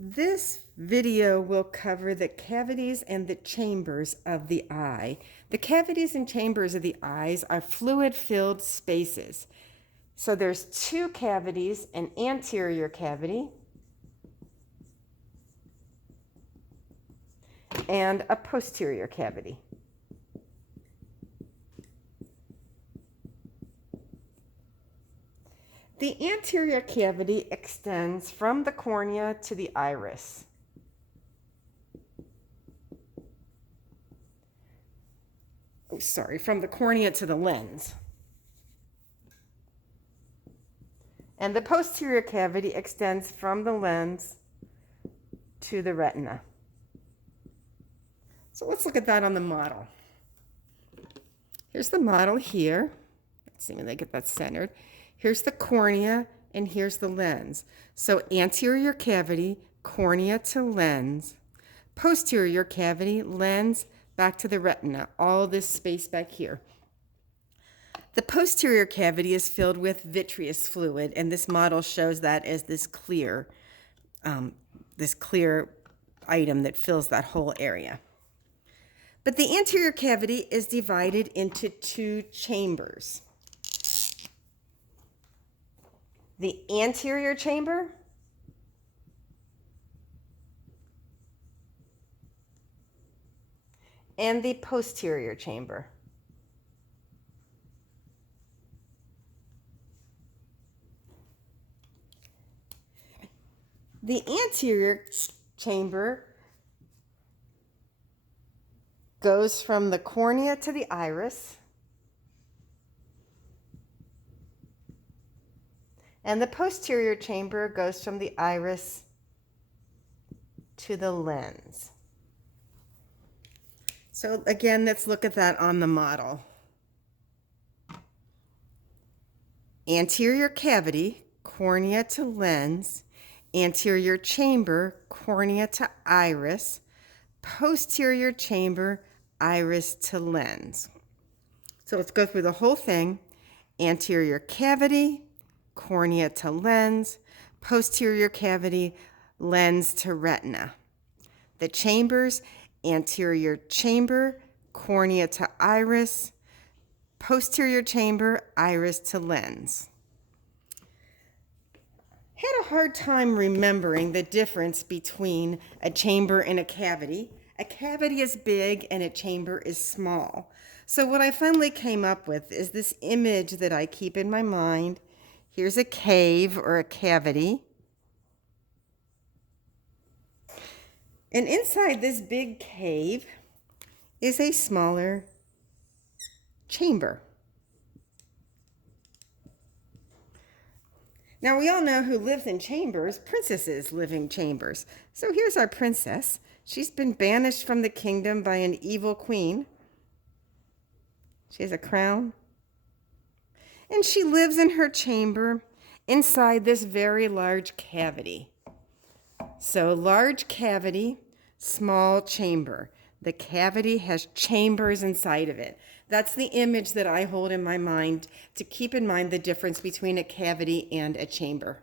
This video will cover the cavities and the chambers of the eye. The cavities and chambers of the eyes are fluid-filled spaces. So there's two cavities, an anterior cavity and a posterior cavity. The anterior cavity extends from the cornea to the iris. From the cornea to the lens. And the posterior cavity extends from the lens to the retina. So let's look at that on the model. Here's the model here. Let's see when I get that centered. Here's the cornea, and here's the lens. So anterior cavity, cornea to lens. Posterior cavity, lens, back to the retina. All this space back here. The posterior cavity is filled with vitreous fluid, and this model shows that as this clear item that fills that whole area. But the anterior cavity is divided into two chambers. The anterior chamber and the posterior chamber. The anterior chamber goes from the cornea to the iris, and the posterior chamber goes from the iris to the lens. So again, let's look at that on the model. Anterior cavity, cornea to lens. Anterior chamber, cornea to iris. Posterior chamber, iris to lens. So let's go through the whole thing. Anterior cavity, cornea to lens, posterior cavity, lens to retina. The chambers, anterior chamber, cornea to iris, posterior chamber, iris to lens. Had a hard time remembering the difference between a chamber and a cavity. A cavity is big and a chamber is small. So what I finally came up with is this image that I keep in my mind. Here's a cave or a cavity. And inside this big cave is a smaller chamber. Now we all know who lives in chambers. Princesses live in chambers. So here's our princess. She's been banished from the kingdom by an evil queen. She has a crown. And she lives in her chamber inside this very large cavity. So large cavity, small chamber. The cavity has chambers inside of it. That's the image that I hold in my mind to keep in mind the difference between a cavity and a chamber.